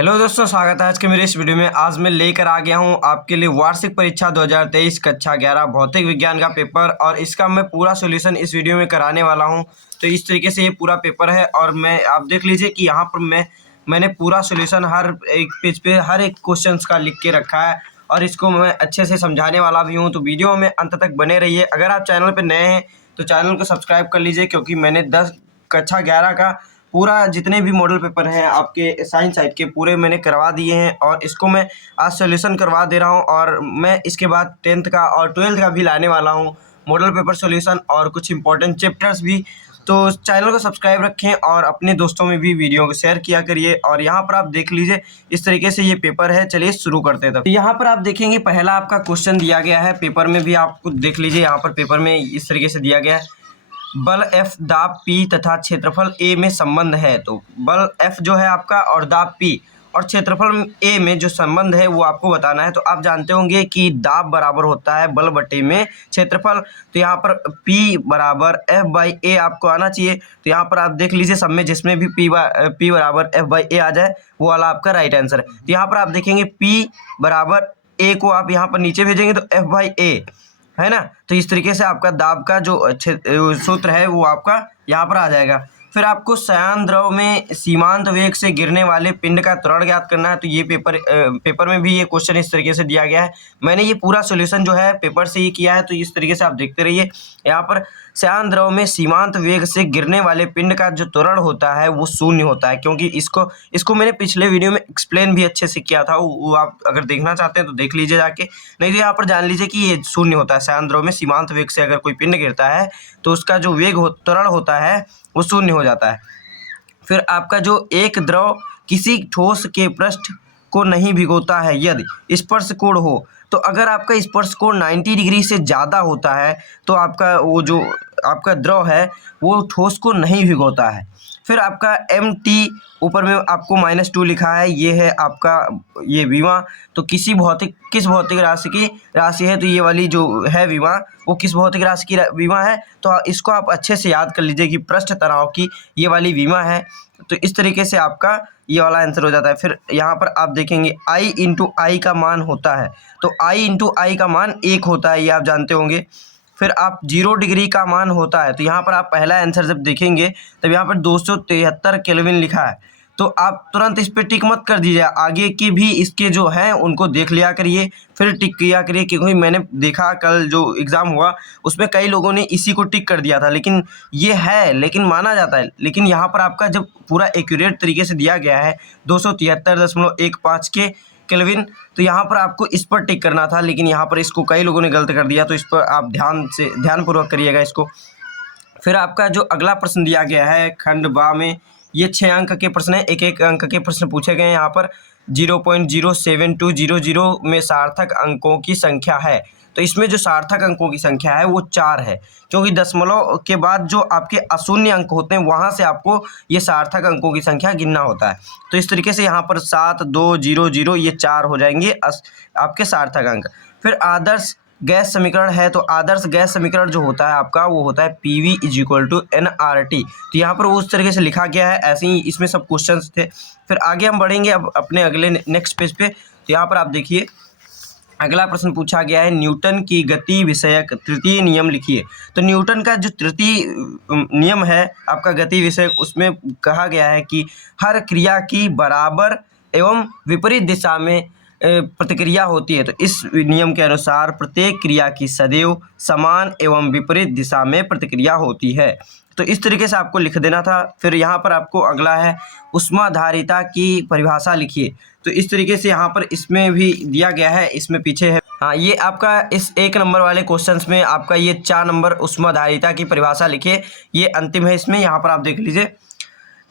Hello दोस्तों, स्वागत है आज के मेरे इस वीडियो में। आज मैं लेकर आ गया हूं आपके लिए वार्षिक परीक्षा 2023 कक्षा 11 भौतिक विज्ञान का पेपर, और इसका मैं पूरा सॉल्यूशन इस वीडियो में कराने वाला हूं। तो इस तरीके से ये पूरा पेपर है, और मैं आप देख लीजिए कि यहाँ पर मैंने पूरा सॉल्यूशन हर एक पेज पे हर एक क्वेश्चन का लिख के रखा है, और इसको मैं अच्छे से समझाने वाला भी हूँ। तो वीडियो में अंत तक बने रहिए। अगर आप चैनल पर नए हैं तो चैनल को सब्सक्राइब कर लीजिए, क्योंकि मैंने कक्षा 11 का पूरा जितने भी मॉडल पेपर हैं आपके साइंस साइड के पूरे मैंने करवा दिए हैं, और इसको मैं आज सॉल्यूशन करवा दे रहा हूं। और मैं इसके बाद 10th का और 12th का भी लाने वाला हूं मॉडल पेपर सॉल्यूशन, और कुछ इंपॉर्टेंट चैप्टर्स भी। तो चैनल को सब्सक्राइब रखें और अपने दोस्तों में भी वीडियो को शेयर किया करिए। और यहाँ पर आप देख लीजिए इस तरीके से ये पेपर है। चलिए शुरू करते हैं। तब यहाँ पर आप देखेंगे पहला आपका क्वेश्चन दिया गया है पेपर में भी, आपको देख लीजिए यहाँ पर पेपर में इस तरीके से दिया गया है। बल F दाब P तथा क्षेत्रफल A में संबंध है। तो बल F जो है आपका और दाब P और क्षेत्रफल A में जो संबंध है वो आपको बताना है। तो आप जानते होंगे कि दाब बराबर होता है बल बटे में क्षेत्रफल। तो यहाँ पर P बराबर F/A आपको आना चाहिए। तो यहाँ पर आप देख लीजिए सब में जिसमें भी P बराबर F/A आ जाए वो वाला आपका राइट आंसर है। तो यहाँ पर आप देखेंगे P बराबर A को आप यहाँ पर नीचे भेजेंगे तो F/A है ना। तो इस तरीके से आपका दाब का जो सूत्र है वो आपका यहाँ पर आ जाएगा। फिर आपको श्यान द्रव में सीमांत वेग से गिरने वाले पिंड का त्वरण ज्ञात करना है। तो ये पेपर में भी ये क्वेश्चन इस तरीके से दिया गया है। मैंने ये पूरा सॉल्यूशन जो है पेपर से ही किया है, तो इस तरीके से आप देखते रहिए। यहाँ पर श्यान द्रव में सीमांत वेग से गिरने वाले पिंड का जो त्वरण होता है वो शून्य होता है, क्योंकि इसको मैंने पिछले वीडियो में एक्सप्लेन भी अच्छे से किया था। वो आप अगर देखना चाहते हैं तो देख लीजिए जाके, नहीं तो यहाँ पर जान लीजिए कि ये शून्य होता है। श्यान द्रव में सीमांत वेग से अगर कोई पिंड गिरता है तो उसका जो त्वरण होता है वो शून्य हो जाता है। फिर आपका जो एक द्रव किसी ठोस के पृष्ठ को नहीं भिगोता है यदि स्पर्श कोण हो। तो अगर आपका स्पर्श कोण 90 डिग्री से ज़्यादा होता है तो आपका वो जो आपका द्रव है वो ठोस को नहीं भिगोता है। फिर आपका MT ऊपर में आपको -2 लिखा है, ये है आपका ये विमा। तो किस भौतिक राशि है। तो ये वाली जो है विमा वो किस भौतिक राशि की विमा है। तो इसको आप अच्छे से याद कर लीजिए कि पृष्ठ तनाव की ये वाली विमा है। तो इस तरीके से आपका ये वाला आंसर हो जाता है। फिर यहाँ पर आप देखेंगे I/I का मान होता है। तो I/I का मान 1 होता है, ये आप जानते होंगे। फिर आप 0 डिग्री का मान होता है। तो यहाँ पर आप पहला आंसर जब देखेंगे तब यहाँ पर 273 केल्विन लिखा है। तो आप तुरंत इस पर टिक मत कर दीजिए, आगे के भी इसके जो हैं उनको देख लिया करिए फिर टिक किया करिए, क्योंकि मैंने देखा कल जो एग्ज़ाम हुआ उसमें कई लोगों ने इसी को टिक कर दिया था। लेकिन ये है, लेकिन माना जाता है। लेकिन यहाँ पर आपका जब पूरा एक्यूरेट तरीके से दिया गया है 273.15 के केल्विन, तो यहाँ पर आपको इस पर टिक करना था, लेकिन यहाँ पर इसको कई लोगों ने गलत कर दिया। तो इस पर आप ध्यानपूर्वक करिएगा इसको। फिर आपका जो अगला प्रश्न दिया गया है खंड बा में, ये 6 अंक के प्रश्न है, एक अंक के प्रश्न पूछे गए हैं। यहाँ पर 0.07200 में सार्थक अंकों की संख्या है। तो इसमें जो सार्थक अंकों की संख्या है वो 4 है, क्योंकि दशमलव के बाद जो आपके अशून्य अंक होते हैं वहाँ से आपको ये सार्थक अंकों की संख्या गिनना होता है। तो इस तरीके से यहाँ पर 7200 ये 4 हो जाएंगे आपके सार्थक अंक। फिर आदर्श गैस समीकरण है। तो आदर्श गैस समीकरण जो होता है आपका वो होता है PV = nRT। तो यहाँ पर उस तरीके से लिखा गया है, ऐसे ही इसमें सब क्वेश्चंस थे। फिर आगे हम बढ़ेंगे अब अपने अगले नेक्स्ट पेज पे। तो यहाँ पर आप देखिए अगला प्रश्न पूछा गया है, न्यूटन की गति विषयक तृतीय नियम लिखिए। तो न्यूटन का जो तृतीय नियम है आपका गति विषयक, उसमें कहा गया है कि हर क्रिया की बराबर एवं विपरीत दिशा में प्रतिक्रिया होती है। तो इस नियम के अनुसार प्रत्येक क्रिया की सदैव समान एवं विपरीत दिशा में प्रतिक्रिया होती है। तो इस तरीके से आपको लिख देना था। फिर यहाँ पर आपको अगला है ऊष्माधारिता की परिभाषा लिखिए। तो इस तरीके से यहाँ पर इसमें भी दिया गया है, इसमें पीछे है। हाँ, ये आपका इस 1 नंबर वाले क्वेश्चंस में आपका ये 4 नंबर ऊष्माधारिता की परिभाषा लिखिए, ये अंतिम है इसमें। यहाँ पर आप देख लीजिए,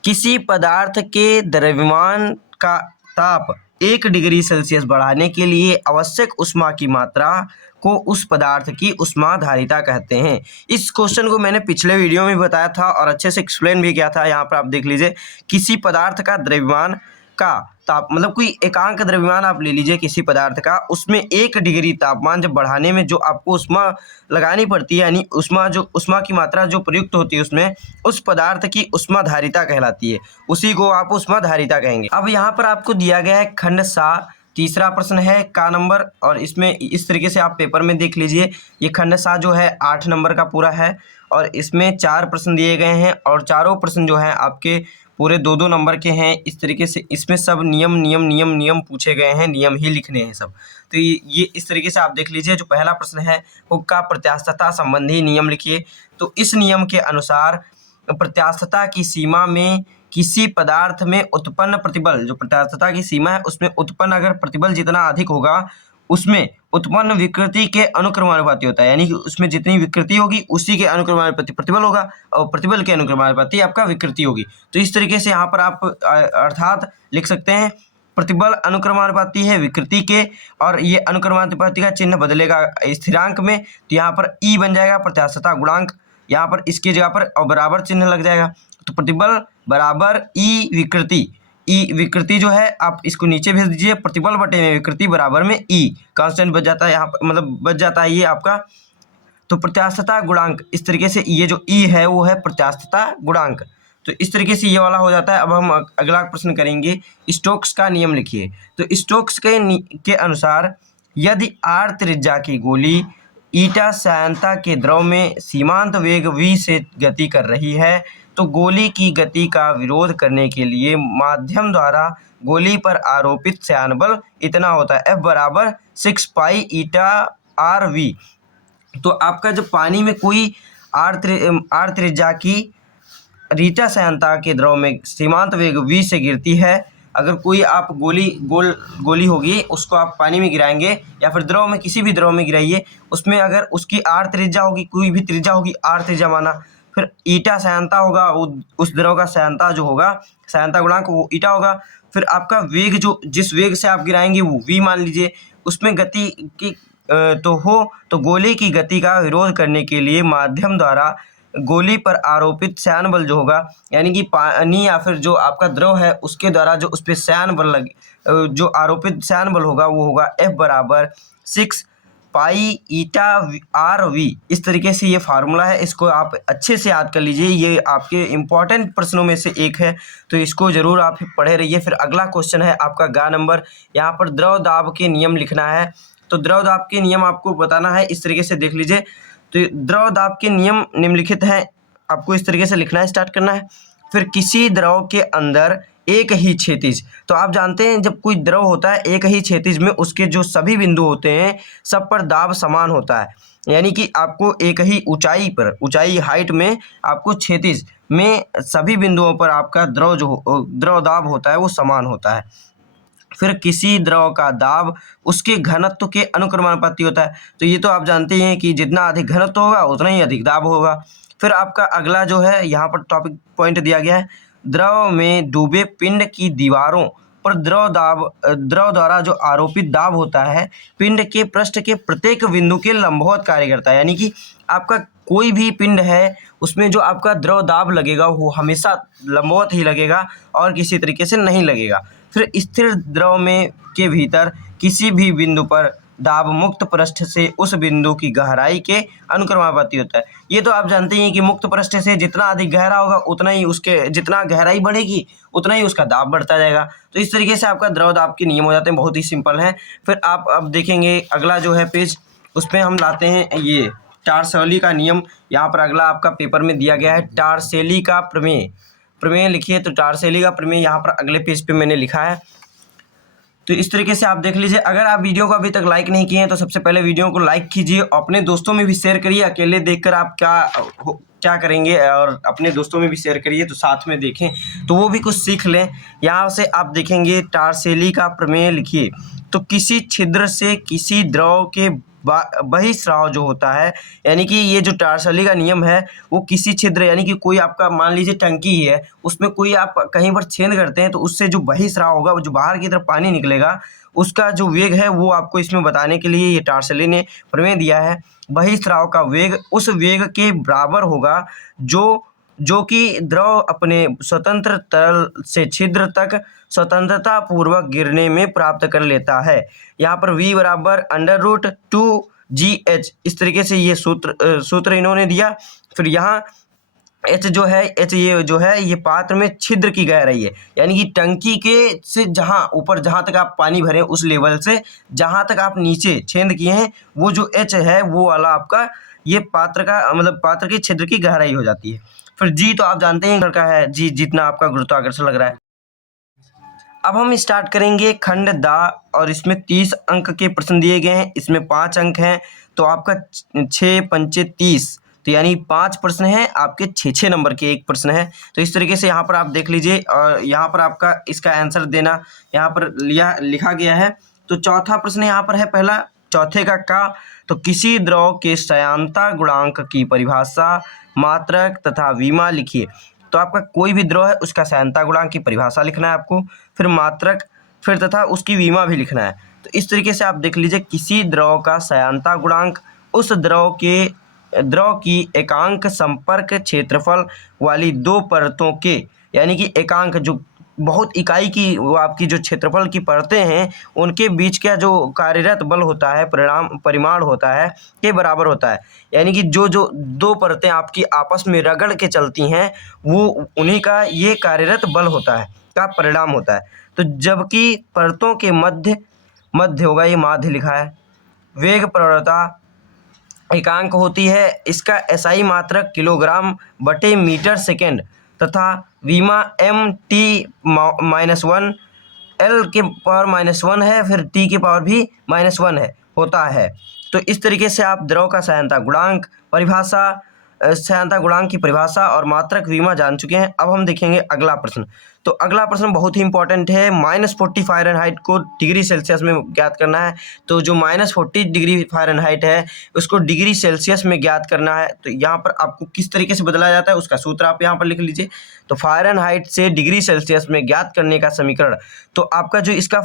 किसी पदार्थ के द्रव्यमान का ताप 1 डिग्री सेल्सियस बढ़ाने के लिए आवश्यक ऊष्मा की मात्रा को उस पदार्थ की ऊष्माधारिता कहते हैं। इस क्वेश्चन को मैंने पिछले वीडियो में बताया था और अच्छे से एक्सप्लेन भी किया था। यहाँ पर आप देख लीजिए, किसी पदार्थ का द्रव्यमान का ताप मतलब कोई एकांक द्रव्यमान आप ले लीजिए किसी पदार्थ का, उसमें 1 डिग्री तापमान जब बढ़ाने में जो आपको ऊष्मा लगानी पड़ती है, यानी ऊष्मा की मात्रा जो प्रयुक्त होती है उसमें, उस पदार्थ की ऊष्माधारिता कहलाती है, उसी को आप ऊष्माधारिता कहेंगे। अब यहाँ पर आपको दिया गया है खंड सा, तीसरा प्रश्न है का नंबर, और इसमें इस तरीके से आप पेपर में देख लीजिए। ये खंड सा जो है 8 नंबर का पूरा है और इसमें 4 प्रश्न दिए गए हैं और चारों प्रश्न जो हैं आपके पूरे 2-2 नंबर के हैं। इस तरीके से इसमें सब नियम नियम नियम नियम पूछे गए हैं, नियम ही लिखने हैं सब। तो ये इस तरीके से आप देख लीजिए। जो पहला प्रश्न है हुक्का प्रत्यास्थता संबंधी नियम लिखिए। तो इस नियम के अनुसार प्रत्यास्थता की सीमा में किसी पदार्थ में उत्पन्न प्रतिबल, जो प्रत्यास्थता की सीमा है उसमें उत्पन्न अगर प्रतिबल जितना अधिक होगा उसमें उत्पन्न विकृति के अनुक्रमानुपाती होता है, यानी कि उसमें जितनी विकृति होगी उसी के अनुक्रमानुपाती प्रतिबल होगा और प्रतिबल के अनुक्रमानुपाती आपका विकृति होगी। तो इस तरीके से यहाँ पर आप अर्थात लिख सकते हैं प्रतिबल अनुक्रमानुपाती है विकृति के, और ये अनुक्रमानुपाती का चिन्ह बदलेगा स्थिरांक में, तो यहाँ पर ई बन जाएगा प्रत्यास्थता गुणांक, यहाँ पर इसकी जगह पर और बराबर चिन्ह लग जाएगा। तो प्रतिबल बराबर ई विकृति, ई विकृति जो है आप इसको नीचे भेज दीजिए, प्रतिबल बटे में विकृति बराबर में ई कांस्टेंट बच जाता है, यहाँ पर मतलब बच जाता है ये आपका। तो प्रत्यास्थता गुणांक इस तरीके से, ये जो ई है वो है प्रत्यास्थता गुणांक। तो इस तरीके से ये वाला हो जाता है। अब हम अगला प्रश्न करेंगे, स्टोक्स का नियम लिखिए। तो स्टोक्स के अनुसार यदि आर त्रिज्या की गोली ईटा श्यानता के द्रव में सीमांत वेग v से गति कर रही है तो गोली की गति का विरोध करने के लिए माध्यम द्वारा गोली पर आरोपित श्यान बल इतना होता है, F बराबर 6 पाई ईटा आर वी। तो आपका जब पानी में कोई आर त्रिज्या की रीटा श्यानता के द्रव में सीमांत वेग v से गिरती है, अगर कोई आप गोली होगी उसको आप पानी में गिराएंगे या फिर द्रव में, किसी भी द्रव में गिराइए, उसमें अगर उसकी आर त्रिज्या होगी, कोई भी त्रिज्या होगी, आर त्रिज्या माना, फिर ईटा श्यानता होगा, उस द्रव का श्यानता जो होगा, श्यानता गुणांक वो ईटा होगा, फिर आपका वेग जो जिस वेग से आप गिराएंगे वो v मान लीजिए, उसमें गति की तो गोली की गति का विरोध करने के लिए माध्यम द्वारा गोली पर आरोपित श्यान बल जो होगा, यानी कि पानी या फिर जो आपका द्रव है उसके द्वारा जो उस पर श्यान बल लगे, जो आरोपित श्यान बल होगा वो होगा F बराबर 6 पाई ईटा आर वी। इस तरीके से ये फार्मूला है, इसको आप अच्छे से याद कर लीजिए, ये आपके इम्पॉर्टेंट प्रश्नों में से एक है, तो इसको ज़रूर आप पढ़े रहिए। फिर अगला क्वेश्चन है आपका ग नंबर, यहाँ पर द्रव दाब के नियम लिखना है। तो द्रव दाब के नियम आपको बताना है, इस तरीके से देख लीजिए। तो द्रव दाब के नियम निम्नलिखित हैं, आपको इस तरीके से लिखना है, स्टार्ट करना है। फिर किसी द्रव के अंदर एक ही क्षैतिज, तो आप जानते हैं जब कोई द्रव होता है एक ही क्षैतिज में उसके जो सभी बिंदु होते हैं सब पर दाब समान होता है, यानी कि आपको एक ही ऊंचाई हाइट में आपको क्षैतिज में सभी बिंदुओं पर आपका द्रव दाब होता है वो समान होता है। फिर किसी द्रव का दाब उसके घनत्व के अनुक्रमानुपाती होता है, तो ये तो आप जानते हैं कि जितना अधिक घनत्व होगा उतना ही अधिक दाब होगा। फिर आपका अगला जो है यहाँ पर टॉपिक पॉइंट दिया गया है, द्रव में डूबे पिंड की दीवारों पर द्रव द्वारा जो आरोपित दाब होता है पिंड के पृष्ठ के प्रत्येक बिंदु के लंबवत कार्य करता है, यानी कि आपका कोई भी पिंड है उसमें जो आपका द्रव दाब लगेगा वो हमेशा लंबवत ही लगेगा और किसी तरीके से नहीं लगेगा। फिर स्थिर द्रव में के भीतर किसी भी बिंदु पर दाब मुक्त पृष्ठ से उस बिंदु की गहराई के अनुक्रमानुपाती होता है। ये तो आप जानते हैं कि मुक्त पृष्ठ से जितना अधिक गहरा होगा उतना ही उसके जितना गहराई बढ़ेगी उतना ही उसका दाब बढ़ता जाएगा। तो इस तरीके से आपका द्रव दाब के नियम हो जाते हैं, बहुत ही सिंपल है। फिर आप अब देखेंगे अगला जो है पेज, उसमें हम लाते हैं ये टार्सेली का नियम। यहाँ पर अगला आपका पेपर में दिया गया है टार्सेली का प्रमेय लिखिए। तो टार्सेली का प्रमेय यहाँ पर अगले पेज पे मैंने लिखा है, तो इस तरीके से आप देख लीजिए। अगर आप वीडियो को अभी तक लाइक नहीं किए हैं तो सबसे पहले वीडियो को लाइक कीजिए, अपने दोस्तों में भी शेयर करिए। अकेले देखकर आप क्या करेंगे, और अपने दोस्तों में भी शेयर करिए तो साथ में देखें तो वो भी कुछ सीख लें। यहाँ से आप देखेंगे टार्सेली का प्रमेय लिखिए। तो किसी छिद्र से किसी द्रव के बहिस्राव जो होता है, यानी कि ये जो टार्सेली का नियम है वो किसी छिद्र, यानी कि कोई आपका मान लीजिए टंकी ही है, उसमें कोई आप कहीं पर छेद करते हैं तो उससे जो बहिस्राव होगा, जो बाहर की तरफ पानी निकलेगा, उसका जो वेग है वो आपको इसमें बताने के लिए ये टार्सेली ने प्रमेय दिया है। बहिस्राव का वेग उस वेग के बराबर होगा जो कि द्रव अपने स्वतंत्र तरल से छिद्र तक स्वतंत्रता पूर्वक गिरने में प्राप्त कर लेता है। यहाँ पर v बराबर √2gh, इस तरीके से ये सूत्र इन्होंने दिया। फिर यहाँ एच जो है, एच ये जो है ये पात्र में छिद्र की गहराई है, यानी कि टंकी के से जहाँ ऊपर जहाँ तक आप पानी भरें उस लेवल से जहाँ तक आप नीचे छेद किए हैं वो जो एच है वो वाला आपका ये पात्र का मतलब पात्र के छिद्र की गहराई हो जाती है। फिर जी तो आप जानते हैं का है, जी जितना आपका गुरुत्वाकर्षण लग रहा है। अब हम स्टार्ट करेंगे खंड दा और इसमें 30 अंक के प्रश्न दिए गए हैं, इसमें 5 अंक हैं तो आपका 6 पंचे 30, तो यानी 5 प्रश्न हैं आपके 6 नंबर के एक प्रश्न है। तो इस तरीके से यहाँ पर आप देख लीजिए और यहाँ पर आपका इसका आंसर देना यहाँ पर लिखा गया है। तो चौथा प्रश्न यहाँ पर है पहला चौथे का तो किसी द्रव के श्यानता गुणांक की परिभाषा मात्रक तथा विमा लिखिए। तो आपका कोई भी द्रव है उसका श्यानता गुणांक की परिभाषा लिखना है आपको, फिर मात्रक, फिर तथा उसकी विमा भी लिखना है। तो इस तरीके से आप देख लीजिए किसी द्रव का श्यानता गुणांक उस द्रव की एकांक संपर्क क्षेत्रफल वाली दो परतों के, यानी कि एकांक जो बहुत इकाई की वो आपकी जो क्षेत्रफल की परतें हैं उनके बीच का जो कार्यरत बल होता है परिमाण होता है के बराबर होता है। यानी कि जो दो परतें आपकी आपस में रगड़ के चलती हैं वो उन्हीं का ये कार्यरत बल होता है का परिणाम होता है। तो जबकि परतों के मध्य होगा, ये माध्य लिखा है, वेग प्रवणता एकांक होती है, इसका एसआई मात्रक किलोग्राम बटे मीटर सेकेंड तथा विमा mt-1 L के पावर -1 है, फिर t के पावर भी -1 है होता है। तो इस तरीके से आप द्रव का श्यानता गुणांक की परिभाषा और मात्रक विमा जान चुके हैं। अब हम देखेंगे अगला प्रश्न। तो अगला प्रश्न बहुत ही इंपॉर्टेंट है, -40 फ़ारेनहाइट को डिग्री सेल्सियस में ज्ञात करना है। तो जो -40 डिग्री फ़ारेनहाइट है उसको डिग्री सेल्सियस में ज्ञात करना है। तो यहाँ पर आपको किस तरीके से बदला जाता है उसका सूत्र आप यहाँ पर लिख लीजिए। तो फ़ारेनहाइट से डिग्री सेल्सियस में ज्ञात करने का समीकरण, तो आपका जो इसका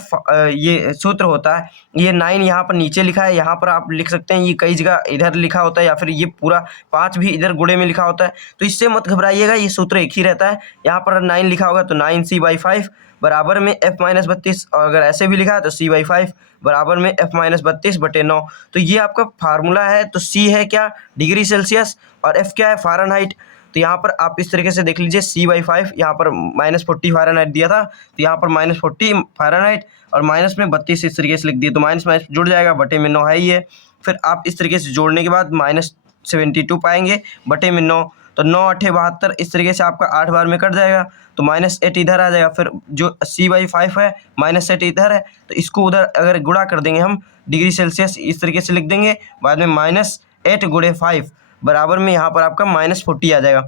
ये सूत्र होता है, ये 9 यहाँ पर नीचे लिखा है, यहाँ पर आप लिख सकते हैं, ये कई जगह इधर लिखा होता है या फिर ये पूरा 5 भी इधर गुणे में लिखा होता है। तो इससे मत घबराइएगा, ये सूत्र एक ही रहता है। यहाँ पर 9 लिखा होगा तो 9c/5 बराबर में f-32, और अगर ऐसे भी लिखा है तो c/5 बराबर में f-32/9। तो ये आपका फार्मूला है। तो c है क्या, डिग्री सेल्सियस, और f क्या है, फ़ारेनहाइट। तो यहाँ पर आप इस तरीके से देख लीजिए c/5, यहाँ पर -40 फ़ारेनहाइट दिया था तो यहाँ पर -40 फ़ारेनहाइट और माइनस में 32 इस तरीके से लिख दिए, तो माइनस जुड़ जाएगा, बटे में 9 है ही है। फिर आप इस तरीके से जोड़ने के बाद -72 पाएंगे बटे में 9, तो 9 8 72, इस तरीके से आपका 8 बार में कट जाएगा, तो -8 इधर आ जाएगा। फिर जो c/5 है -8 इधर है, तो इसको उधर अगर गुणा कर देंगे हम डिग्री सेल्सियस इस तरीके से लिख देंगे, बाद में -8 × 5 बराबर में यहाँ पर आपका -40 आ जाएगा।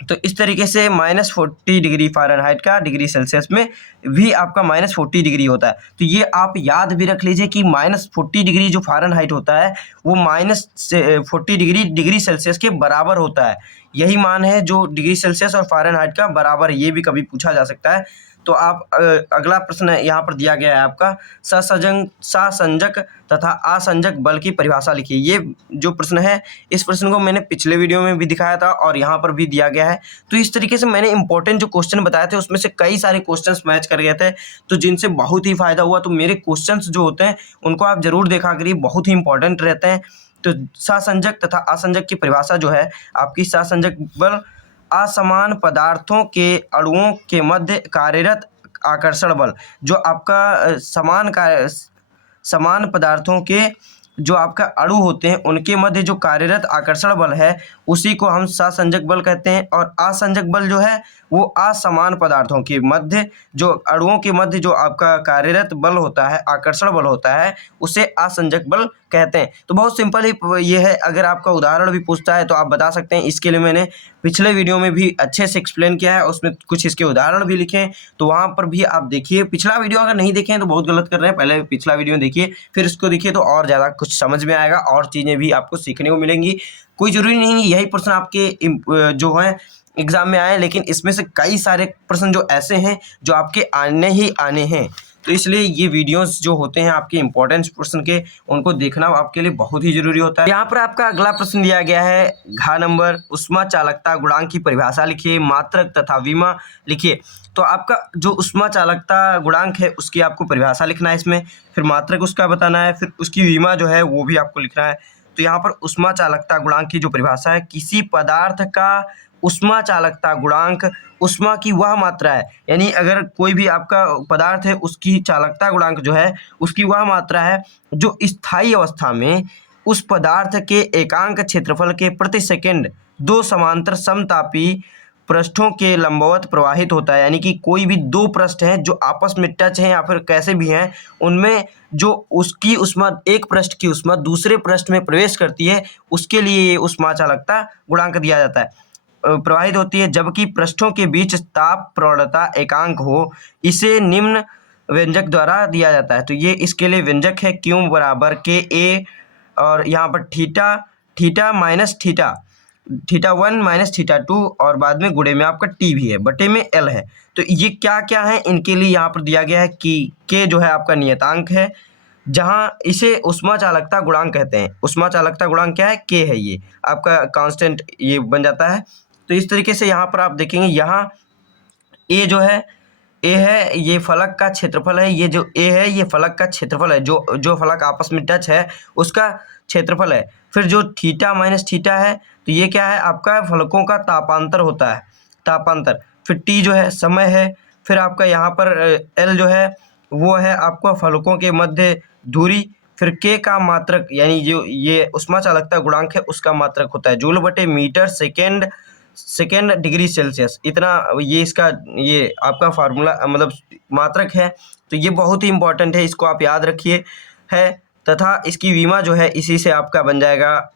तो इस तरीके से -40 डिग्री फ़ारेनहाइट का डिग्री सेल्सियस में भी आपका -40 डिग्री होता है। तो ये आप याद भी रख लीजिए कि -40 डिग्री जो फ़ारेनहाइट होता है वो -40 डिग्री सेल्सियस के बराबर होता है। यही मान है जो डिग्री सेल्सियस और फ़ारेनहाइट का बराबर, ये भी कभी पूछा जा सकता है। तो आप अगला प्रश्न यहाँ पर दिया गया है आपका ससंजक तथा असंजक बल की परिभाषा लिखिए। ये जो प्रश्न है इस प्रश्न को मैंने पिछले वीडियो में भी दिखाया था और यहाँ पर भी दिया गया है। तो इस तरीके से मैंने इंपॉर्टेंट जो क्वेश्चन बताए थे उसमें से कई सारे क्वेश्चंस मैच कर गए थे, तो जिनसे बहुत ही फायदा हुआ। तो मेरे क्वेश्चंस जो होते हैं उनको आप जरूर देखा करिए, बहुत ही इंपॉर्टेंट रहते हैं। तो ससंजक तथा असंजक की परिभाषा जो है आपकी, ससंजक बल असमान पदार्थों के अणुओं के मध्य कार्यरत आकर्षण बल, जो आपका समान पदार्थों के जो आपका अणु होते हैं उनके मध्य जो कार्यरत आकर्षण बल है उसी को हम ससंजक बल कहते हैं। और असंजक बल जो है वो असमान पदार्थों के मध्य जो अणुओं के मध्य जो आपका कार्यरत बल होता है, आकर्षण बल होता है, उसे असंजक बल कहते हैं। तो बहुत सिंपल ही ये है, अगर आपका उदाहरण भी पूछता है तो आप बता सकते हैं। इसके लिए मैंने पिछले वीडियो में भी अच्छे से एक्सप्लेन किया है, उसमें कुछ इसके उदाहरण भी लिखे हैं, तो वहाँ पर भी आप देखिए। पिछला वीडियो अगर नहीं देखें तो बहुत गलत कर रहे हैं, पहले पिछला वीडियो देखिए फिर इसको देखिए तो और ज़्यादा कुछ समझ में आएगा और चीज़ें भी आपको सीखने को मिलेंगी। कोई ज़रूरी नहीं यही प्रश्न आपके जो है एग्ज़ाम में आए, लेकिन इसमें से कई सारे प्रश्न जो ऐसे हैं जो आपके आने ही आने हैं। तो इसलिए ये वीडियोस जो होते हैं आपके इंपॉर्टेंट प्रश्न के, उनको देखना आपके लिए बहुत ही जरूरी होता है। यहाँ पर आपका अगला प्रश्न दिया गया है घ नंबर, उष्मा चालकता गुणांक की परिभाषा लिखिए, मात्रक तथा विमा लिखिए। तो आपका जो उष्मा चालकता गुणांक है उसकी आपको परिभाषा लिखना है इसमें, फिर मात्रक उसका बताना है, फिर उसकी विमा जो है वो भी आपको लिखना है। तो यहाँ पर उष्मा चालकता गुणांक की जो परिभाषा है, किसी पदार्थ का उष्मा चालकता गुणांक उष्मा की वह मात्रा है, यानी अगर कोई भी आपका पदार्थ है उसकी चालकता गुणांक जो है उसकी वह मात्रा है जो स्थायी अवस्था में उस पदार्थ के एकांक क्षेत्रफल के प्रति सेकंड 2 समांतर समतापी पृष्ठों के लंबवत प्रवाहित होता है। यानी कि कोई भी 2 पृष्ठ हैं जो आपस में टच हैं या फिर कैसे भी हैं, उनमें जो उसकी उष्मा, एक पृष्ठ की उष्मा दूसरे पृष्ठ में प्रवेश करती है, उसके लिए ये उष्मा चालकता गुणांक दिया जाता है, प्रवाहित होती है। जबकि पृष्ठों के बीच ताप प्रवणता एकांक हो, इसे निम्न व्यंजक द्वारा दिया जाता है। तो ये इसके लिए व्यंजक है क्यू बराबर के ए, और यहाँ पर theta minus theta 1 minus theta 2, और बाद में गुणे में आपका टी भी है, बटे में एल है। तो ये क्या क्या है, इनके लिए यहाँ पर दिया गया है कि के जो है आपका नियतांक है, जहाँ इसे उष्मा चालकता गुणांक कहते हैं। उष्मा चालकता गुणांक क्या है, के है, ये आपका कांस्टेंट ये बन जाता है। तो इस तरीके से यहाँ पर आप देखेंगे, यहाँ ए जो है, ए है ये फलक का क्षेत्रफल है, ये जो ए है ये फलक का क्षेत्रफल है, जो फलक आपस में टच है उसका क्षेत्रफल है। फिर जो थीटा माइनस थीटा है, तो ये क्या है, आपका फलकों का तापांतर होता है, तापांतर। फिर टी जो है समय है, फिर आपका यहाँ पर एल जो है वो है आपका फलकों के मध्य दूरी, फिर के का मात्रक, यानी जो ये उष्मा चालकता गुणांक है उसका मात्रक होता है जूल बटे मीटर सेकेंड डिग्री सेल्सियस। इतना ये इसका ये आपका फार्मूला मतलब मात्रक है। तो ये बहुत ही इंपॉर्टेंट है, इसको आप याद रखिए है। तथा इसकी विमा जो है इसी से आपका बन जाएगा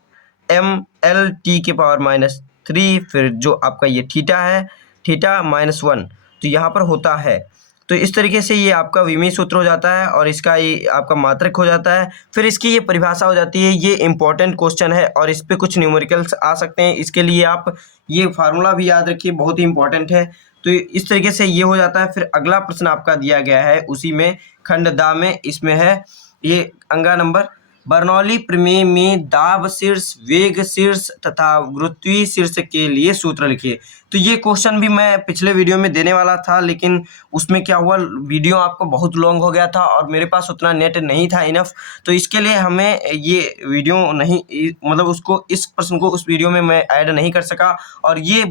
mL/-3, फिर जो आपका ये थीटा है थीटा -1, तो यहाँ पर होता है। तो इस तरीके से ये आपका विमीय सूत्र हो जाता है और इसका ये आपका मात्रक हो जाता है। फिर इसकी ये परिभाषा हो जाती है। ये इंपॉर्टेंट क्वेश्चन है और इस पे कुछ न्यूमेरिकल्स आ सकते हैं, इसके लिए आप ये फार्मूला भी याद रखिए, बहुत ही इंपॉर्टेंट है। तो इस तरीके से ये हो जाता है। फिर अगला प्रश्न आपका दिया गया है उसी में खंड दा में, इसमें है ये अंगा नंबर, बर्नौली प्रमेय में दाब शीर्ष, वेग शीर्ष तथा गुरुत्वीय शीर्ष के लिए सूत्र लिखिए। तो ये क्वेश्चन भी मैं पिछले वीडियो में देने वाला था, लेकिन उसमें क्या हुआ, वीडियो आपको बहुत लॉन्ग हो गया था और मेरे पास उतना नेट नहीं था इनफ, तो इसके लिए हमें ये वीडियो नहीं, मतलब उसको, इस प्रश्न को उस वीडियो में मैं ऐड नहीं कर सका। और ये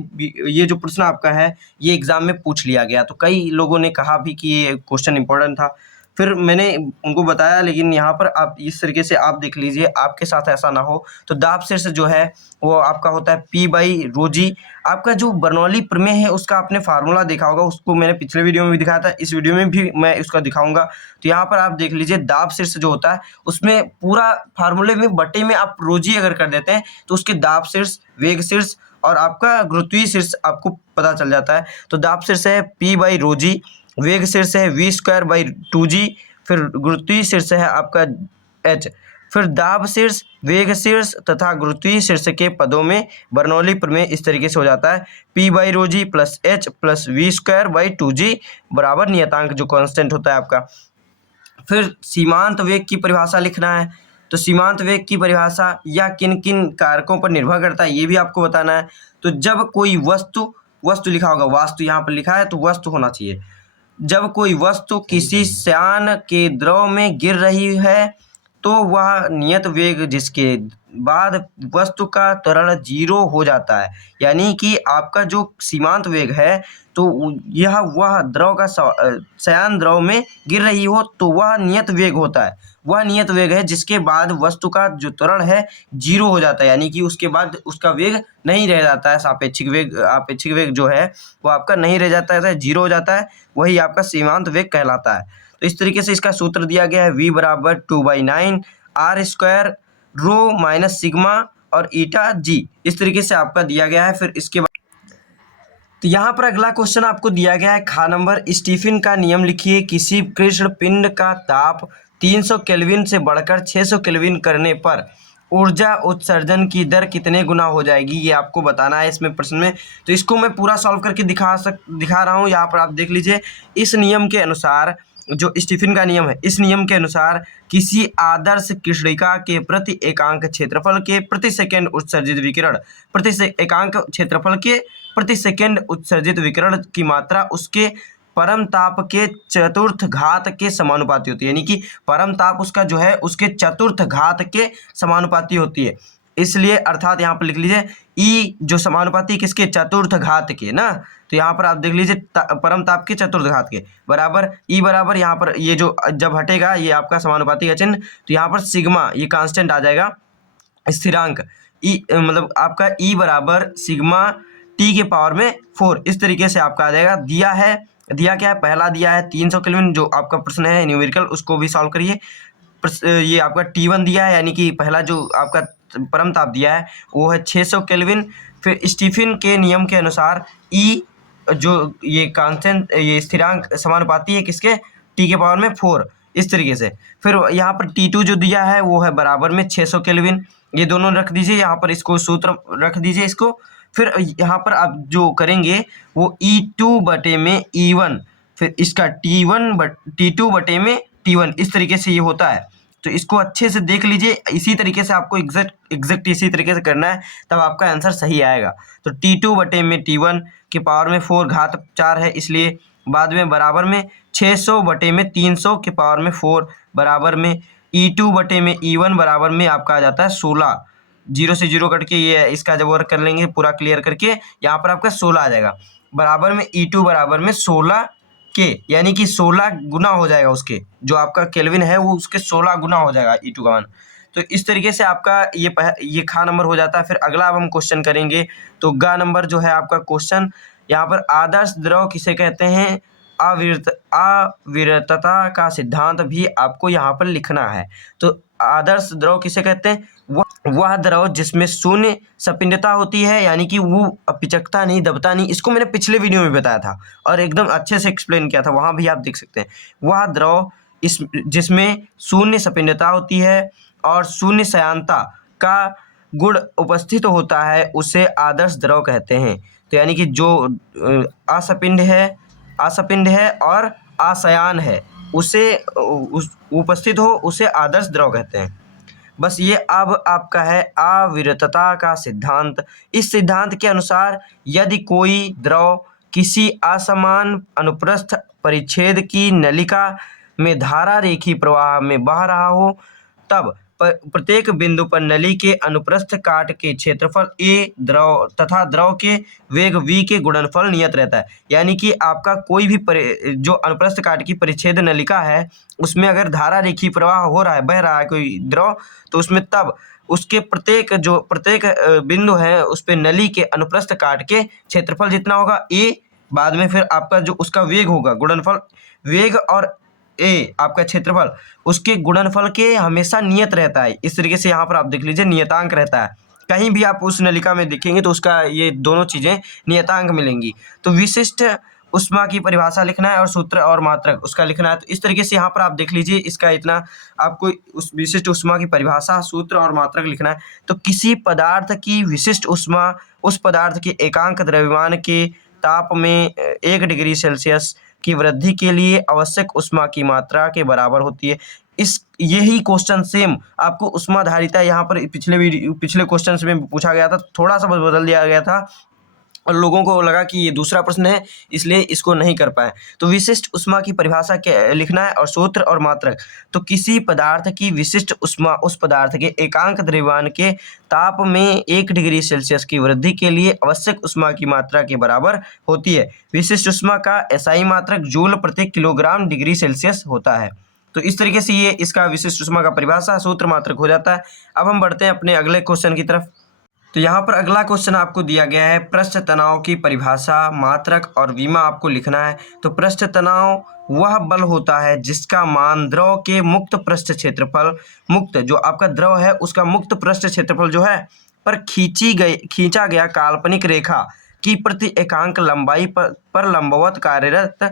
जो प्रश्न आपका है ये एग्जाम में पूछ लिया गया, तो कई लोगों ने कहा भी कि ये क्वेश्चन इंपॉर्टेंट था, फिर मैंने उनको बताया। लेकिन यहाँ पर आप इस तरीके से आप देख लीजिए, आपके साथ ऐसा ना हो। तो दाब शीर्ष जो है वो आपका होता है P/ρg। आपका जो बर्नौली प्रमेय है उसका आपने फार्मूला देखा होगा, उसको मैंने पिछले वीडियो में भी दिखाया था, इस वीडियो में भी मैं उसका दिखाऊंगा। तो यहाँ पर आप देख लीजिए, दाब शीर्ष जो होता है उसमें पूरा फार्मूले में बटे में आप रोजी अगर कर देते हैं तो उसके दाब शीर्ष, वेग शीर्ष और आपका गुरुत्वीय शीर्ष आपको पता चल जाता है। तो दाब शीर्ष है P/ρg, वेग शीर्ष है v²/2g, फिर गुरुत्वीय शीर्ष है आपका h। फिर दाब शीर्ष, वेग शीर्ष तथा गुरुत्वीय शीर्ष के पदों में बर्नौली प्रमेय इस तरीके से हो जाता है, P/ρg plus h plus v²/2g बराबर नियतांक जो कांस्टेंट होता है आपका। फिर सीमांत वेग की परिभाषा लिखना है। तो सीमांत वेग की परिभाषा या किन किन कारकों पर निर्भर करता है ये भी आपको बताना है। तो जब कोई वस्तु लिखा होगा, वास्तु यहाँ पर लिखा है तो वस्तु होना चाहिए। जब कोई वस्तु किसी श्यान के द्रव में गिर रही है तो वह नियत वेग जिसके बाद वस्तु का त्वरण 0 हो जाता है। यानी कि आपका जो सीमांत वेग है तो यह वह द्रव का श्यान द्रव में गिर रही हो तो वह नियत वेग होता है। वह नियत वेग है जिसके बाद वस्तु का जो त्वरण है 0 हो जाता है, यानी कि उसके बाद उसका वेग नहीं रह जाता है, आपेक्षिक वेग जो है वो आपका नहीं रह जाता है, 0 हो जाता है, वही आपका सीमांत वेग कहलाता है। तो इस तरीके से इसका सूत्र दिया गया है, v = 2/9 r² rho minus sigma और ईटा जी, इस तरीके से आपका दिया गया है। फिर इसके बाद तो यहाँ पर अगला क्वेश्चन आपको दिया गया है खा नंबर, स्टीफन का नियम लिखिए, किसी कृष्ण पिंड का ताप 300 केल्विन से बढ़कर 600 केल्विन करने पर ऊर्जा उत्सर्जन की दर कितने गुना हो जाएगी, ये आपको बताना है इसमें प्रश्न में। तो इसको मैं पूरा सॉल्व करके दिखा रहा हूँ। यहाँ पर आप देख लीजिए, इस नियम के अनुसार जो स्टीफन का नियम है, इस नियम के अनुसार किसी आदर्श कृष्णिका के प्रति एकांक क्षेत्रफल के प्रति सेकंड उत्सर्जित विकिरण एकांक क्षेत्रफल के प्रति सेकंड उत्सर्जित विकिरण की मात्रा उसके परम ताप के चतुर्थ घात के समानुपाती होती है। यानी कि परम ताप उसका जो है उसके चतुर्थ घात के समानुपाती होती है। इसलिए अर्थात यहाँ पर लिख लीजिए ई जो समानुपाती किसके, चतुर्थ घात के ना। तो यहाँ पर आप देख लीजिए परम ताप के चतुर्थ घात के बराबर ई बराबर, यहाँ पर ये जो जब हटेगा ये आपका समानुपाती का चिन्ह, तो यहाँ पर सिग्मा ये कांस्टेंट आ जाएगा, स्थिरांक ई मतलब आपका ई बराबर सिग्मा टी के पावर में 4, इस तरीके से आपका आ जाएगा। दिया क्या है, पहला दिया है 300 केल्विन, जो आपका प्रश्न है न्यूमेरिकल उसको भी सॉल्व करिए। ये आपका T1 दिया है, यानी कि पहला जो आपका परम ताप दिया है वो है 600 केल्विन। फिर स्टीफन के नियम के अनुसार ई जो ये कांस्टेंट ये स्थिरांक समानुपाती है किसके, टी के पावर में 4, इस तरीके से। फिर यहाँ पर T2 जो दिया है वो है बराबर में 600 केल्विन, ये दोनों रख दीजिए यहाँ पर, इसको सूत्र रख दीजिए इसको। फिर यहाँ पर आप जो करेंगे वो E2 बटे में E1, फिर इसका T2 बटे में T1, इस तरीके से ये होता है। तो इसको अच्छे से देख लीजिए, इसी तरीके से आपको एग्जैक्ट इसी तरीके से करना है, तब आपका आंसर सही आएगा। तो T2 बटे में T1 के पावर में 4 घात 4 है, इसलिए बाद में बराबर में 600 बटे में 300 के पावर में 4 बराबर में E2 बटे में E1 बराबर में आपका आ जाता है 16। 0 से 0 कट के ये इसका जब वर्क कर लेंगे पूरा क्लियर करके, यहाँ पर आपका 16 आ जाएगा बराबर में E2 बराबर में 16 के, यानी कि 16 गुना हो जाएगा उसके, जो आपका केल्विन है वो उसके 16 गुना हो जाएगा E2 का मान। तो इस तरीके से आपका ये खा नंबर हो जाता है। फिर अगला अब हम क्वेश्चन करेंगे, तो गा नंबर जो है आपका क्वेश्चन, यहाँ पर आदर्श द्रव किसे कहते हैं, अविरतता का सिद्धांत भी आपको यहाँ पर लिखना है। तो आदर्श द्रव किसे कहते हैं, वह द्रव जिसमें शून्य सपिंडता होती है, यानी कि वो पिचकता नहीं, दबता नहीं। इसको मैंने पिछले वीडियो में बताया था और एकदम अच्छे से एक्सप्लेन किया था, वहाँ भी आप देख सकते हैं। वह द्रव जिसमें शून्य सपिंडता होती है और शून्य सयांता का गुण उपस्थित होता है उसे आदर्श द्रव कहते हैं। तो यानी कि जो असपिंड है और असयान है उसे उपस्थित हो उसे आदर्श द्रव कहते हैं। बस ये अब आपका है अविरतता का सिद्धांत। इस सिद्धांत के अनुसार यदि कोई द्रव किसी असमान अनुप्रस्थ परिच्छेद की नलिका में धारा रेखी प्रवाह में बह रहा हो, तब प्रत्येक बिंदु पर नली के अनुप्रस्थ काट के क्षेत्रफल a द्रव तथा द्रव के वेग v के गुणनफल नियत रहता है। यानी कि आपका कोई भी जो अनुप्रस्थ काट की परिच्छेद नलिका है उसमें अगर धारा रेखी प्रवाह हो रहा है, बह रहा है कोई द्रव, तो उसमें तब उसके प्रत्येक बिंदु है उस पर नली के अनुप्रस्थ काट के क्षेत्रफल जितना होगा a, बाद में फिर आपका जो उसका वेग होगा गुणनफल, वेग और ए आपका क्षेत्रफल उसके गुणनफल के हमेशा नियत रहता है। इस तरीके से यहाँ पर आप देख लीजिए नियतांक रहता है। कहीं भी आप उस नलिका में देखेंगे तो उसका ये दोनों चीज़ें नियतांक मिलेंगी। तो विशिष्ट उष्मा की परिभाषा लिखना है और सूत्र और मात्रक उसका लिखना है। तो इस तरीके से यहाँ पर आप देख लीजिए, इसका इतना आपको उस विशिष्ट उष्मा की परिभाषा, सूत्र और मात्रक लिखना है। तो किसी पदार्थ की विशिष्ट उष्मा उस पदार्थ के एकांक द्रव्यमान के ताप में 1 डिग्री सेल्सियस की वृद्धि के लिए आवश्यक उष्मा की मात्रा के बराबर होती है। यही क्वेश्चन सेम आपको उष्माधारिता यहाँ पर पिछले क्वेश्चन में पूछा गया था, थोड़ा सा बदल दिया गया था और लोगों को लगा कि ये दूसरा प्रश्न है इसलिए इसको नहीं कर पाए। तो विशिष्ट उष्मा की परिभाषा के लिखना है और सूत्र और मात्रक। तो किसी पदार्थ की विशिष्ट उष्मा उस पदार्थ के एकांक द्रव्यमान के ताप में 1 डिग्री सेल्सियस की वृद्धि के लिए आवश्यक उष्मा की मात्रा के बराबर होती है। विशिष्ट उष्मा का एसआई मात्रक जूल प्रति किलोग्राम डिग्री सेल्सियस होता है। तो इस तरीके से ये इसका विशिष्ट उष्मा का परिभाषा, सूत्र, मात्रक हो जाता है। अब हम बढ़ते हैं अपने अगले क्वेश्चन की तरफ। तो यहाँ पर अगला क्वेश्चन आपको दिया गया है, पृष्ठ तनाव की परिभाषा, मात्रक और विमा आपको लिखना है। तो पृष्ठ तनाव वह बल होता है जिसका मान द्रव के मुक्त पृष्ठ क्षेत्रफल, मुक्त जो आपका द्रव है उसका मुक्त पृष्ठ क्षेत्रफल जो है पर खींचा गया काल्पनिक रेखा की प्रति एकांक लंबाई पर लंबवत कार्यरत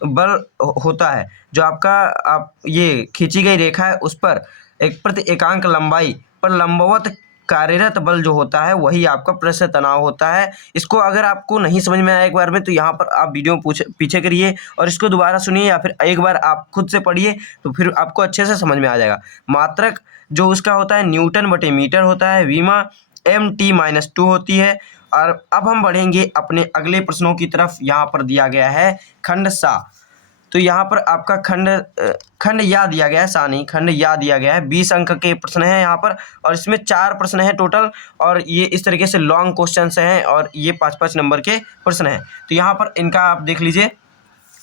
बल होता है। जो आपका ये खींची गई रेखा है उस पर एक प्रति एकांक लंबाई पर लंबवत कार्यरत बल जो होता है वही आपका पृष्ठ तनाव होता है। इसको अगर आपको नहीं समझ में आया एक बार में तो यहाँ पर आप वीडियो पीछे करिए और इसको दोबारा सुनिए या फिर एक बार आप खुद से पढ़िए तो फिर आपको अच्छे से समझ में आ जाएगा। मात्रक जो उसका होता है न्यूटन बटे मीटर होता है, विमा mt-2 होती है। और अब हम बढ़ेंगे अपने अगले प्रश्नों की तरफ। यहाँ पर दिया गया है खंड सा, तो यहाँ पर आपका खंड या दिया गया है, सा नहीं खंड या दिया गया है। 20 अंक के प्रश्न हैं यहाँ पर और इसमें 4 प्रश्न हैं टोटल और ये इस तरीके से लॉन्ग क्वेश्चन हैं और ये 5-5 नंबर के प्रश्न हैं। तो यहाँ पर इनका आप देख लीजिए।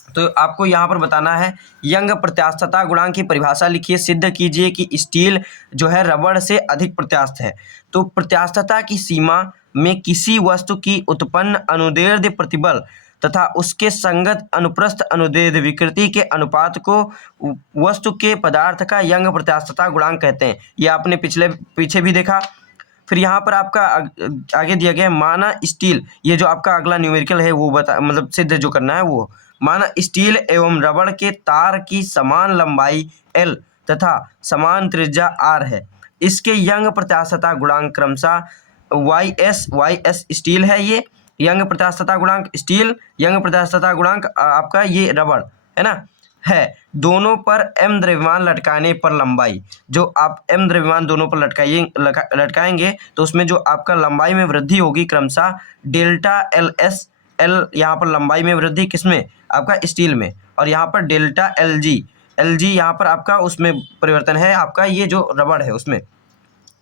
तो आपको यहाँ पर बताना है यंग प्रत्यास्थता गुणांक की परिभाषा लिखिए, सिद्ध कीजिए कि स्टील जो है रबड़ से अधिक प्रत्यास्थ है। तो प्रत्यास्थता की सीमा में किसी वस्तु की उत्पन्न अनुदैर्ध्य प्रतिबल तथा उसके संगत अनुप्रस्थ अनुदैर्ध्य विकृति के अनुपात को वस्तु के पदार्थ का यंग प्रत्यास्थता गुणांक कहते हैं। ये आपने पीछे भी देखा। फिर यहाँ पर आपका आगे दिया गया है माना स्टील, ये जो आपका अगला न्यूमेरिकल है वो मतलब सिद्ध जो करना है वो माना स्टील एवं रबड़ के तार की समान लंबाई L तथा समान त्रिज्या R है। इसके यंग प्रत्यास्थता गुणांक क्रमशः YS स्टील है, ये यंग प्रत्यास्थता गुणांक स्टील, यंग प्रत्यास्थता गुणांक आपका ये रबड़ है ना है। दोनों पर m द्रव्यमान लटकाने पर लंबाई, जो आप m द्रव्यमान दोनों पर लटकाएंगे तो उसमें जो आपका लंबाई में वृद्धि होगी क्रमशः डेल्टा LS, L यहाँ पर लंबाई में वृद्धि किसमें आपका स्टील में, और यहाँ पर डेल्टा LG यहाँ पर आपका उसमें परिवर्तन है, आपका ये जो रबड़ है उसमें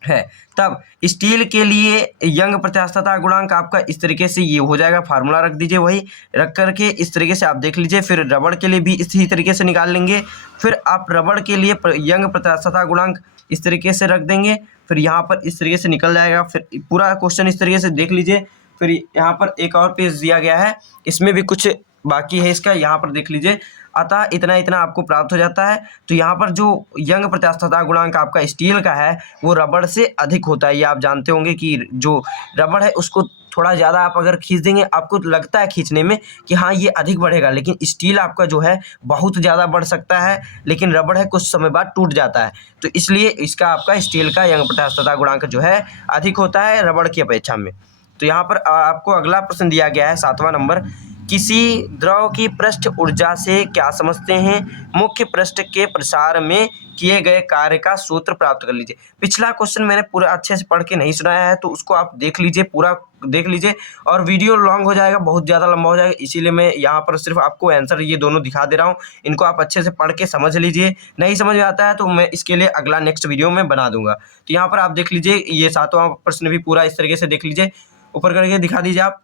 है। तब स्टील के लिए यंग प्रत्यास्थता गुणांक आपका इस तरीके से ये हो जाएगा, फार्मूला रख दीजिए, वही रख करके इस तरीके से आप देख लीजिए। फिर रबड़ के लिए भी इसी तरीके से निकाल लेंगे। फिर आप रबड़ के लिए यंग प्रत्यास्थता गुणांक इस तरीके से रख देंगे, फिर यहाँ पर इस तरीके से निकल जाएगा। फिर पूरा क्वेश्चन इस तरीके से देख लीजिए। फिर यहाँ पर एक और पेज दिया गया है, इसमें भी कुछ बाकी है इसका, यहाँ पर देख लीजिए। अतः इतना आपको प्राप्त हो जाता है। तो यहाँ पर जो यंग प्रत्यास्थता गुणांक आपका स्टील का है वो रबड़ से अधिक होता है। ये आप जानते होंगे कि जो रबड़ है उसको थोड़ा ज़्यादा आप अगर खींच देंगे, आपको लगता है खींचने में कि हाँ ये अधिक बढ़ेगा, लेकिन स्टील आपका जो है बहुत ज़्यादा बढ़ सकता है, लेकिन रबड़ है कुछ समय बाद टूट जाता है। तो इसलिए इसका आपका स्टील का यंग प्रत्यास्थता गुणांक जो है अधिक होता है रबड़ की अपेक्षा में। तो यहाँ पर आपको अगला प्रश्न दिया गया है 7वां नंबर, किसी द्रव की पृष्ठ ऊर्जा से क्या समझते हैं, मुख्य पृष्ठ के प्रसार में किए गए कार्य का सूत्र प्राप्त कर लीजिए। पिछला क्वेश्चन मैंने पूरा अच्छे से पढ़ के नहीं सुनाया है, तो उसको आप देख लीजिए, पूरा देख लीजिए। और वीडियो लॉन्ग हो जाएगा, बहुत ज़्यादा लंबा हो जाएगा, इसीलिए मैं यहाँ पर सिर्फ आपको आंसर ये दोनों दिखा दे रहा हूँ। इनको आप अच्छे से पढ़ के समझ लीजिए। नहीं समझ में आता है तो मैं इसके लिए अगला नेक्स्ट वीडियो में बना दूंगा। तो यहाँ पर आप देख लीजिए, ये 7वां प्रश्न भी पूरा इस तरीके से देख लीजिए, ऊपर करके दिखा दीजिए आप।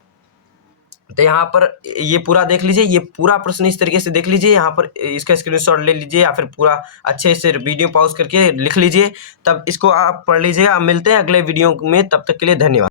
तो यहाँ पर ये पूरा देख लीजिए, ये पूरा प्रश्न इस तरीके से देख लीजिए। यहाँ पर इसका स्क्रीनशॉट ले लीजिए या फिर पूरा अच्छे से वीडियो पॉज करके लिख लीजिए, तब इसको आप पढ़ लीजिएगा। मिलते हैं अगले वीडियो में, तब तक के लिए धन्यवाद।